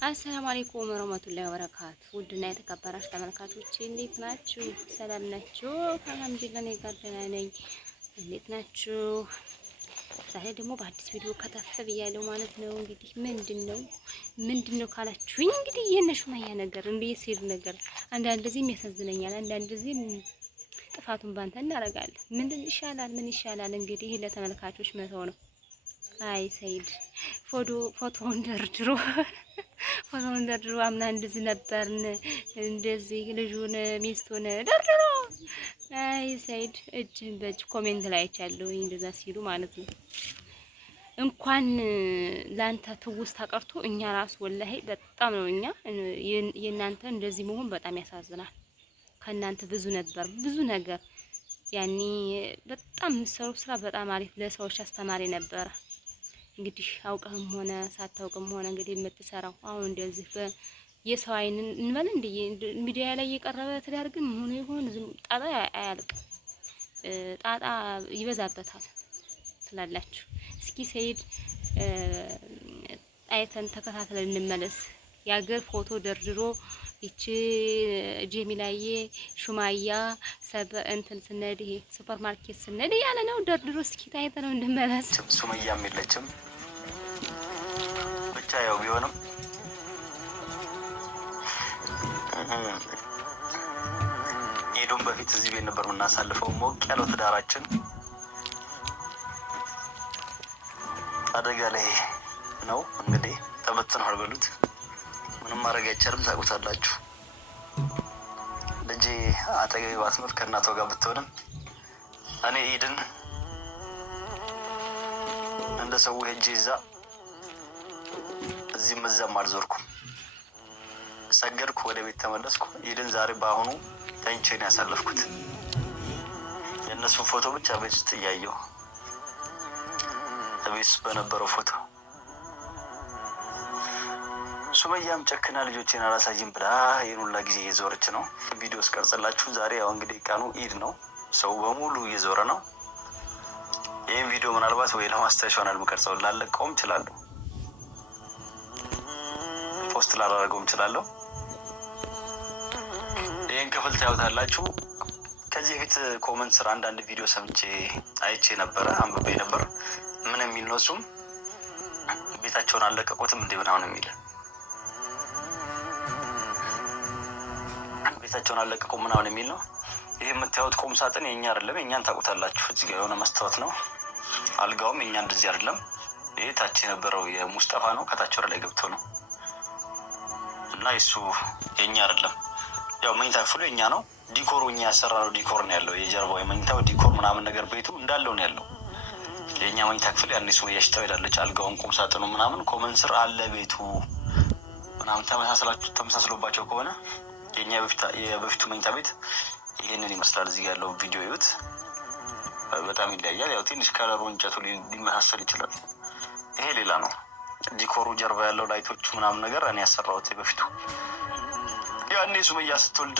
አሰላሙ አለይኩም ወራህመቱላሂ ወበረካቱ። ውድና የተከበራችሁ ተመልካቾች እንዴት ናችሁ? ሰላም ናችሁ? አልሐምዱሊላህ እኔ ጋር ደህና ነኝ። እንዴት ናችሁ? ዛሬ ደግሞ በአዲስ ቪዲዮ ከተፍ ብያለሁ ማለት ነው። እንግዲህ ምንድነው ካላችሁኝ እንግዲህ የእነ ሱመያ ነገር እንዴ ሲል ነገር አንዳንድ ጊዜም ያሳዝነኛል፣ አንዳንድ ጊዜም ጥፋቱን ባንተ እናደርጋለን። ምን ይሻላል እንግዲህ ለተመልካቾች መተው ነው። አይ ሰይድ ፎቶውን ደርድሮ አምና እንደዚህ ነበርን እንደዚህ ልጁን ሚስቱን ደርድሮ። አይ ሰይድ እጅህን በእጅ ኮሜንት ላይ አይቻለሁ እንደዛ ሲሉ ማለት ነው። እንኳን ላንተ ትውስታ ቀርቶ እኛ ራሱ ወላሂ በጣም ነው የእናንተ እንደዚህ መሆን በጣም ያሳዝናል። ከእናንተ ብዙ ነገር ያኔ በጣም የምትሰሩ ስራ በጣም አሪፍ ለሰዎች አስተማሪ ነበረ። እንግዲህ አውቀህም ሆነ ሳታውቅም ሆነ እንግዲህ የምትሰራው አሁን እንደዚህ የሰው አይን እንበል እንደ ሚዲያ ላይ የቀረበ ትዳር ግን ሆኖ ይሆን ጣጣ አያልቅ፣ ጣጣ ይበዛበታል ትላላችሁ። እስኪ ሰይድ አይተን ተከታትለን እንመለስ። የአገር ፎቶ ደርድሮ ይቺ ጀሚላዬ ሹማያ ስነድ ይሄ ሱፐር ማርኬት ስነድ ያለ ነው ደርድሮ እስኪ ታይተን ነው እንመለስ። ሱመያም የለችም ብቻ ያው ቢሆንም ኢዱን በፊት እዚህ ቤት ነበር የምናሳልፈው። ሞቅ ያለው ትዳራችን አደጋ ላይ ነው። እንግዲህ ተበትኗል በሉት። ምንም ማድረግ አይቻልም። ታውቁታላችሁ። ልጄ አጠገቤ ባትኖር ከእናቷ ጋር ብትሆንም እኔ ኢድን እንደ ሰው ሄጄ እዚህም እዛም አልዞርኩም። ሰገድኩ፣ ወደ ቤት ተመለስኩ። ኢድን ዛሬ በአሁኑ ተኝቼ ነው ያሳለፍኩት። የእነሱን ፎቶ ብቻ ቤት ውስጥ እያየሁ ቤት ውስጥ በነበረው ፎቶ ሱመያም ጨክና ልጆቼን አላሳይም ብላ ይህን ሁላ ጊዜ እየዞረች ነው። ቪዲዮ እስቀርጽላችሁ ዛሬ ያው እንግዲህ ቀኑ ኢድ ነው። ሰው በሙሉ እየዞረ ነው። ይህን ቪዲዮ ምናልባት ወይ ለማስታወሻ ይሆናል የምቀርጸው። ላለቀውም እችላለሁ፣ ፖስት ላደረገውም እችላለሁ። ይህን ክፍል ታዩታላችሁ። ከዚህ በፊት ኮመንት ስራ አንዳንድ ቪዲዮ ሰምቼ አይቼ ነበረ፣ አንብቤ ነበር። ምን የሚል ነው እሱም ቤታቸውን አለቀቁትም እንዴ ምናምን የሚል ቤታቸውን አለቀቁ ምናምን የሚል ነው። ይሄ የምታዩት ቁም ሳጥን የኛ አይደለም። የኛን ታውቁታላችሁ። እዚህ ጋር የሆነ መስታወት ነው። አልጋውም የኛ እንደዚህ አይደለም። ይሄ ታች የነበረው የሙስጠፋ ነው። ከታች ወደ ላይ ገብቶ ነው እና እሱ የኛ አይደለም። ያው መኝታ ክፍሉ የኛ ነው። ዲኮሩ እኛ ያሰራነው ዲኮር ነው ያለው። የጀርባው የመኝታው ዲኮር ምናምን ነገር ቤቱ እንዳለው ነው ያለው። የኛ መኝታ ክፍል ያኔ ሱመያ ሽታው ሄዳለች። አልጋውን ቁም ሳጥኑ ምናምን ኮመን ስር አለ ቤቱ ምናምን ተመሳስሎባቸው ከሆነ የኛ የበፊቱ መኝታ ቤት ይሄንን ይመስላል። እዚህ ጋር ያለው ቪዲዮ ይዩት። በጣም ይለያያል። ያው ትንሽ ከለሩ እንጨቱ ሊመሳሰል ይችላል። ይሄ ሌላ ነው። ዲኮሩ ጀርባ ያለው ላይቶቹ ምናምን ነገር እኔ ያሰራሁት በፊቱ ያኔ ሱመያ ስትወልድ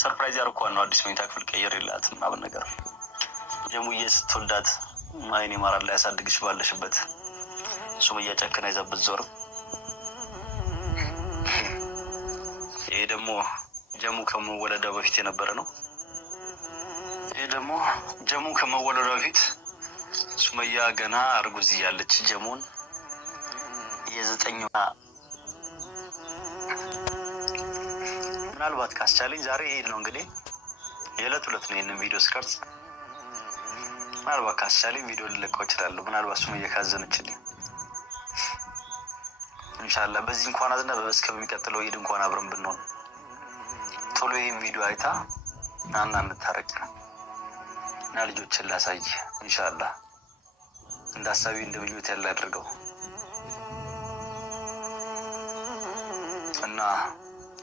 ሰርፕራይዝ ያርኳን ነው። አዲስ መኝታ ክፍል ቀይሬላት ምናምን ነገር ጀሙዬ ስትወልዳት ማይኔ ማራላ ያሳድግሽ ባለሽበት ሱመያ ጨክና ይዛበት ዞር። ይሄ ደግሞ ጀሙ ከመወለዷ በፊት የነበረ ነው። ይሄ ደግሞ ጀሙ ከመወለዷ በፊት ሱመያ ገና እርጉዝ እያለች ጀሙን የ9 ምናልባት ካስቻለኝ ዛሬ ኢድ ነው እንግዲህ የዕለት ሁለት ነው ይሄንን ቪዲዮ ስቀርጽ። ምናልባት ካስቻለኝ ቪዲዮ ልለቀው እችላለሁ። ምናልባት ሱመያ ካዘነችልኝ ኢንሻአላህ በዚህ እንኳን አዝና በሚቀጥለው ኢድ እንኳን አብረን ብንሆን ቶሎ ይሄን ቪዲዮ አይታ ናና እንታረቅ እና ልጆችን ላሳይ ኢንሻአላህ። እንዳሳቢ እንደምኞት ያለ አድርገው እና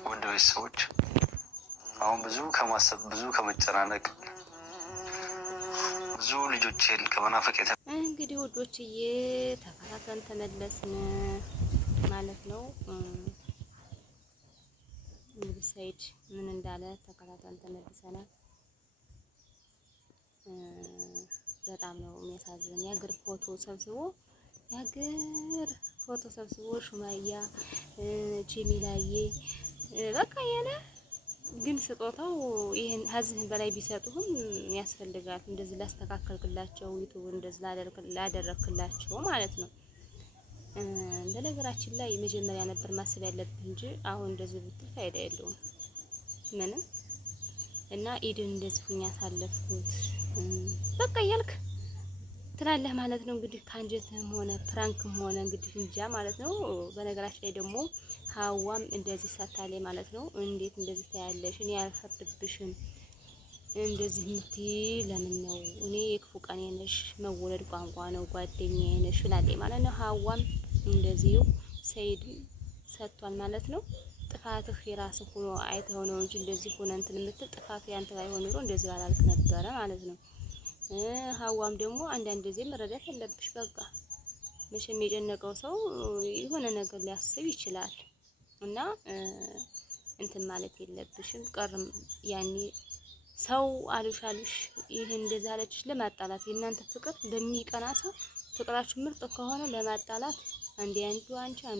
ወደ ቤተሰቦች አሁን ብዙ ከማሰብ ብዙ ከመጨናነቅ ብዙ ልጆችን ከመናፈቅ እንግዲህ ውዶችዬ ተከታተን ተመለስን ማለት ነው። እንግዲህ ሰይድ ምን እንዳለ ተከታተን ተመልሰናል። በጣም ነው የሚያሳዝን። የአገር ፎቶ ሰብስቦ የአገር ፎቶ ሰብስቦ ሹማያ ጀሚላዬ በቃ ያለ ግን ስጦታው ይሄን ሀዝን በላይ ቢሰጡህም ያስፈልጋል። እንደዚህ ላስተካከልክላቸው ዩቲዩብ እንደዚህ ላደረክላቸው ማለት ነው። በነገራችን ላይ መጀመሪያ ነበር ማሰብ ያለብህ እንጂ አሁን እንደዚህ ብትል ፋይዳ የለውም ምንም። እና ኢድን እንደዚህ ሁኛ ያሳለፍኩት በቃ እያልክ ትላለህ ማለት ነው። እንግዲህ ካንጀትም ሆነ ፕራንክም ሆነ እንግዲህ እንጃ ማለት ነው። በነገራችን ላይ ደግሞ ሀዋም እንደዚህ ሳታለይ ማለት ነው። እንዴት እንደዚህ ታያለሽ? እኔ አልፈርድብሽም። እንደዚህ የምትይ ለምን ነው? እኔ የክፉ ቀኔ ነሽ፣ መወለድ ቋንቋ ነው፣ ጓደኛዬ ነሽ ብላለች ማለት ነው። ሀዋም እንደዚሁ ሰይድ ሰጥቷል ማለት ነው። ጥፋትህ የራስህ ሆኖ አይተው ነው እንጂ እንደዚህ ሆነ እንትን የምትል ጥፋት ያንተ ባይሆን ኑሮ እንደዚህ ባላልክ ነበረ ማለት ነው። ሀዋም ደግሞ አንዳንድ ጊዜ መረዳት ያለብሽ በቃ መቼም የጨነቀው ሰው የሆነ ነገር ሊያስብ ይችላል እና እንትን ማለት የለብሽም። ቀርም ያኔ ሰው አሉሽ ይሄን እንደዛ አለችሽ ለማጣላት የእናንተ ፍቅር በሚቀና ሰው ፍቅራችሁ ምርጥ ከሆነ ለማጣላት አንዱ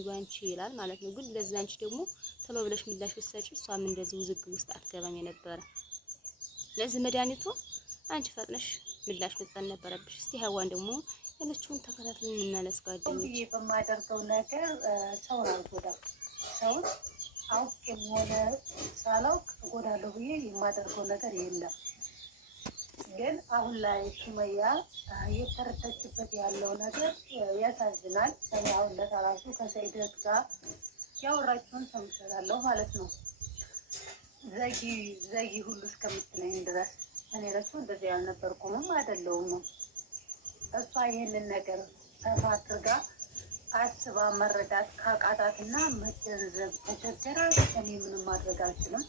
አንቺ ይላል ማለት ነው። ግን ለዛ አንቺ ደግሞ ቶሎ ብለሽ ምላሽ ብትሰጪ እሷም እንደዚህ ውዝግብ ውስጥ አትገባም የነበረ። ለዚህ መድኃኒቱ አንቺ ፈጥነሽ ምላሽ መስጠት ነበረብሽ። እስቲ ሀዋን ደግሞ ያለችውን ተከታትለን እንመለስ። ጓደኞች በማደርገው ነገር ሰውን አልጎዳም። ሰውን አውቄም ሆነ ሳላውቅ እጎዳለሁ ብዬ የማደርገው ነገር የለም። ግን አሁን ላይ ሱመያ እየተረዳችበት ያለው ነገር ያሳዝናል። እኔ አሁን ለተራሱ ከሰይደት ጋር ያወራችሁን ሰምቻለሁ ማለት ነው። ዘጊ ሁሉ እስከምትለኝ ድረስ እኔ ለሱ እንደዚህ ያልነበርኩምም አይደለሁም ነው። እሷ ይህንን ነገር ሰፋ አድርጋ አስባ መረዳት ካቃታትና መገንዘብ ተቸገረ። እኔ ምንም ማድረግ አልችልም።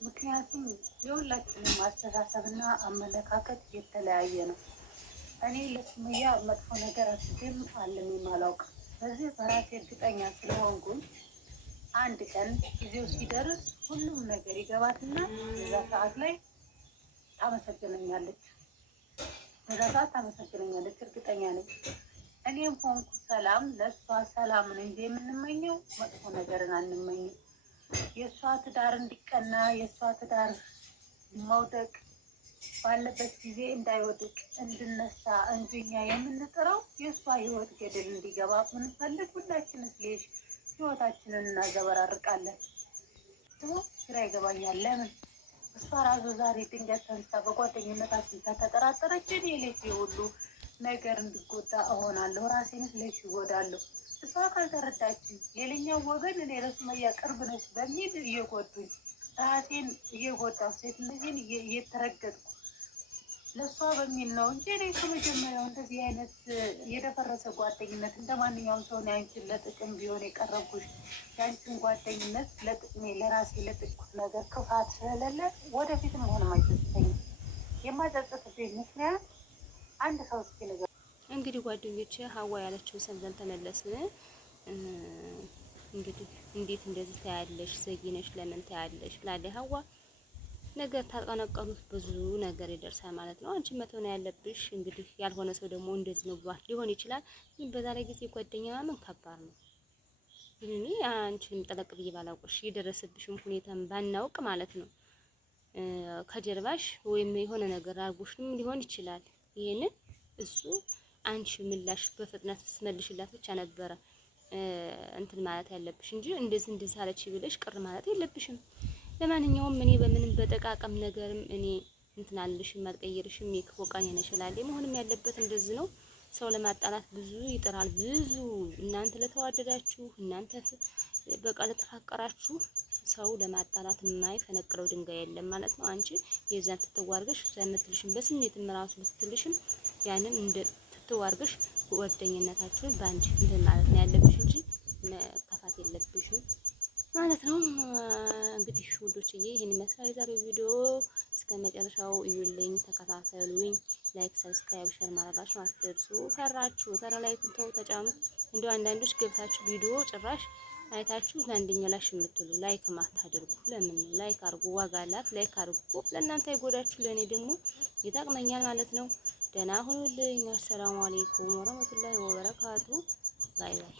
ምክንያቱም የሁላችንም አስተሳሰብና አመለካከት የተለያየ ነው። እኔ ለሱመያ መጥፎ ነገር አስቤም አልሜም አላውቅም። በዚህ በራሴ እርግጠኛ ስለሆንኩኝ አንድ ቀን ጊዜው ሲደርስ ሁሉም ነገር ይገባትና በዛ ሰዓት ላይ ታመሰግነኛለች። እርግጠኛ ነኝ። እኔም ሆንኩ ሰላም ለእሷ ሰላምን እንጂ የምንመኘው መጥፎ ነገርን አንመኝም። የእሷ ትዳር እንዲቀና የእሷ ትዳር መውደቅ ባለበት ጊዜ እንዳይወድቅ እንድነሳ እንጂኛ የምንጥረው የእሷ ህይወት ገደል እንዲገባ ምንፈልግ ሁላችንስ ልጅ ህይወታችንን እናዘበራርቃለን። ደግሞ ግራ ይገባኛል። ለምን እሷ ራሱ ዛሬ ድንገት ተንስታ በጓደኝነታችን ተጠራጠረች። እኔ ልጅ ሁሉ ነገር እንድጎዳ እሆናለሁ፣ ራሴንስ ልጅ ይጎዳለሁ። እሷ ካልተረዳችኝ ሌላኛው ወገን እኔ ለሱመያ ቅርብ ነች በሚል እየጎዱኝ ራሴን እየጎዳሁ ሴት ልጅን እየተረገጥኩ ለእሷ በሚል ነው እንጂ እኔ ከመጀመሪያው እንደዚህ አይነት የደፈረሰ ጓደኝነት እንደ ማንኛውም ሰው ያንቺን ለጥቅም ቢሆን የቀረብኩሽ ያንቺን ጓደኝነት ለጥቅሜ ለራሴ ለጥቅኩት ነገር ክፋት ስለሌለ ወደፊት መሆንም አይጸጽተኝም። የማይጸጽትብኝ ምክንያት አንድ ሰው እስኪ ነገር እንግዲህ ጓደኞቼ ሀዋ ያለችውን ሰምተን ተመለስን። እንግዲህ እንዴት እንደዚህ ታያለሽ? ዘግይነሽ ለምን ታያለሽ? ብላለች ሀዋ። ነገር ታቀነቀኑት ብዙ ነገር ይደርሳል ማለት ነው። አንቺ መተው ነው ያለብሽ። እንግዲህ ያልሆነ ሰው ደግሞ እንደዚህ ነው ብሏት ሊሆን ይችላል። ግን በዛ ላይ ጊዜ ጓደኛ ማመን ከባድ ነው። ግን እኔ አንቺንም ጠለቅ ብዬ ባላውቅሽ የደረሰብሽም ሁኔታም ባናውቅ ማለት ነው ከጀርባሽ ወይም የሆነ ነገር አርጎሽም ሊሆን ይችላል። ይሄንን እሱ አንቺ ምላሽ በፍጥነት ስመልሽላት ብቻ ነበረ እንትን ማለት ያለብሽ እንጂ እንደዚህ አለች ብለሽ ቅር ማለት የለብሽም። ለማንኛውም እኔ በምንም በጠቃቀም ነገርም እኔ እንትን አልልሽም፣ አልቀይርሽም። የክፉ ቀን ይነሽላል። መሆንም ያለበት እንደዚህ ነው። ሰው ለማጣላት ብዙ ይጥራል። ብዙ እናንተ ለተዋደዳችሁ እናንተ በቃ ለተፋቀራችሁ ሰው ለማጣላት የማይፈነቅለው ድንጋይ የለም ማለት ነው። አንቺ የዛን ትተዋርገሽ እሷ የምትልሽም በስሜትም ራሱ ልትልሽም ያንን እንደ ትተዋርገሽ ጓደኝነታችሁን በአንድ እንትን ማለት ነው ያለብሽ እንጂ መከፋት የለብሽም ማለት ነው። እንግዲህ ውዶችዬ ይሄን ይመስላል የዛሬው ቪዲዮ። እስከ መጨረሻው እዩልኝ፣ ተከታተሉኝ። ላይክ፣ ሰብስክራይብ፣ ሼር ማድረጋችሁን አትርሱ። ፈራችሁ ተራ ላይክ ተው ተጫኑት። እንደው አንዳንዶች ገብታችሁ ቪዲዮ ጭራሽ አይታችሁ ለአንደኛው ላሽ የምትሉ ላይክ ማታደርጉ ለምን? ላይክ አድርጉ፣ ዋጋ አላት። ላይክ አድርጉ። ለእናንተ አይጎዳችሁ፣ ለእኔ ደግሞ ይጠቅመኛል ማለት ነው። ደህና ሁኑልኝ። አሰላሙ አለይኩም ወራህመቱላሂ ወበረካቱ። ባይ ባይ።